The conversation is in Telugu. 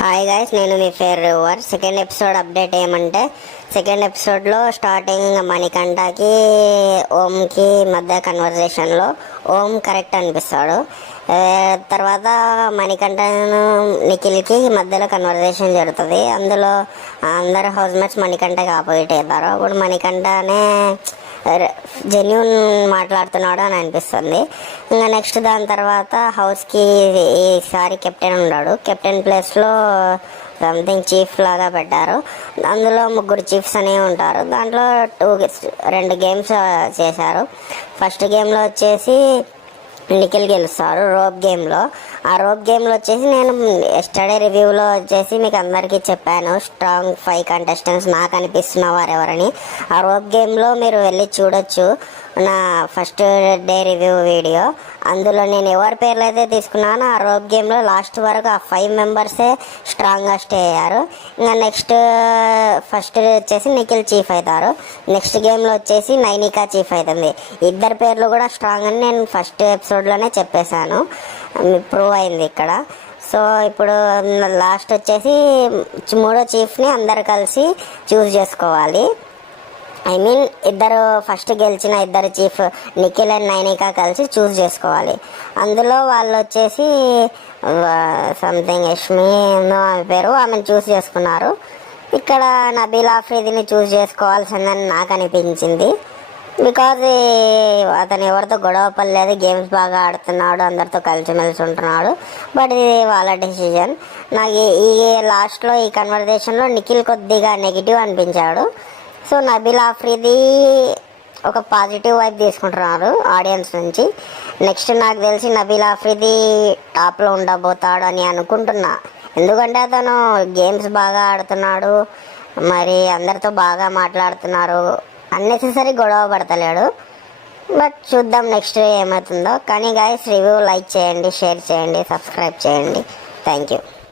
హాయ్ గైస్, నేను మీ ఫేర్ రివర్. సెకండ్ ఎపిసోడ్ అప్డేట్ ఏమంటే, సెకండ్ ఎపిసోడ్లో స్టార్టింగ్ మణికంఠకి ఓంకి మధ్య కన్వర్జేషన్లో ఓం కరెక్ట్ అనిపిస్తాడు. తర్వాత మణికంఠను నిఖిల్కి మధ్యలో కన్వర్జేషన్ జరుగుతుంది. అందులో అందరు హౌస్ మేట్స్ మణికంఠకి ఆపోజిట్ అవుతారు. అప్పుడు మణికంఠనే జెన్యూన్ మాట్లాడుతున్నాడు అని అనిపిస్తుంది. ఇంకా నెక్స్ట్ దాని తర్వాత హౌస్కి ఈసారి కెప్టెన్ ఉన్నాడు. కెప్టెన్ ప్లేస్లో సంథింగ్ చీఫ్ లాగా పెట్టారు. అందులో ముగ్గురు చీఫ్స్ అనేవి ఉంటారు. దాంట్లో రెండు గేమ్స్ చేశారు. ఫస్ట్ గేమ్లో వచ్చేసి నిఖిల్ గెలుస్తారు రోప్ గేమ్లో. ఆ రోప్ గేమ్లో వచ్చేసి నేను ఎస్టర్డే రివ్యూలో వచ్చేసి మీకు అందరికీ చెప్పాను స్ట్రాంగ్ 5 కంటెస్టెంట్స్ నాకు అనిపిస్తున్న వారెవరని. ఆ రోప్ గేమ్లో మీరు వెళ్ళి చూడొచ్చు నా ఫస్ట్ డే రివ్యూ వీడియో. అందులో నేను ఎవరి పేర్లు అయితే తీసుకున్నానో ఆ రోప్ గేమ్లో లాస్ట్ వరకు ఆ 5 మెంబర్సే స్ట్రాంగ్గా స్టే అయ్యారు. ఇంకా నెక్స్ట్ ఫస్ట్ వచ్చేసి నిఖిల్ చీఫ్ అవుతారు. నెక్స్ట్ గేమ్లో వచ్చేసి నైనికా చీఫ్ అవుతుంది. ఇద్దరు పేర్లు కూడా స్ట్రాంగ్ అని నేను ఫస్ట్ ఎపిసోడ్లోనే చెప్పేశాను. ప్రూవ్ అయింది ఇక్కడ. సో ఇప్పుడు లాస్ట్ వచ్చేసి మూడో చీఫ్ని అందరు కలిసి చూస్ చేసుకోవాలి. ఇద్దరు ఫస్ట్ గెలిచిన ఇద్దరు చీఫ్ నిఖిల్ అండ్ నైనికా కలిసి చూస్ చేసుకోవాలి. అందులో వాళ్ళు వచ్చేసి సంథింగ్ యష్మి ఆమె పేరు, ఆమెను చూస్ చేసుకున్నారు. ఇక్కడ నబీల్ ఆఫ్రిదిని చూస్ చేసుకోవాల్సిందని నాకు అనిపించింది. బికాజ్ అతను ఎవరితో గొడవ పడలేదు, గేమ్స్ బాగా ఆడుతున్నాడు, అందరితో కలిసిమెలిసి ఉంటున్నాడు. బట్ ఇది వాళ్ళ డెసిజన్. నాకు ఈ లాస్ట్లో ఈ కన్వర్జేషన్లో నిఖిల్ కొద్దిగా నెగిటివ్ అనిపించాడు. సో నబీల్ ఆఫ్రిది ఒక పాజిటివ్ వైబ్ తీసుకుంటున్నారు ఆడియన్స్ నుంచి. నెక్స్ట్ నాకు తెలిసి నబీల్ ఆఫ్రిది టాప్లో ఉండబోతాడు అని అనుకుంటున్నా. ఎందుకంటే అతను గేమ్స్ బాగా ఆడుతున్నాడు, మరి అందరితో బాగా మాట్లాడుతున్నారు, అన్నెసెసరీ గొడవ పడతలేడు. బట్ చూద్దాం నెక్స్ట్ ఏమవుతుందో. కానీ గైస్ రివ్యూ లైక్ చేయండి, షేర్ చేయండి, సబ్స్క్రైబ్ చేయండి. Thank you.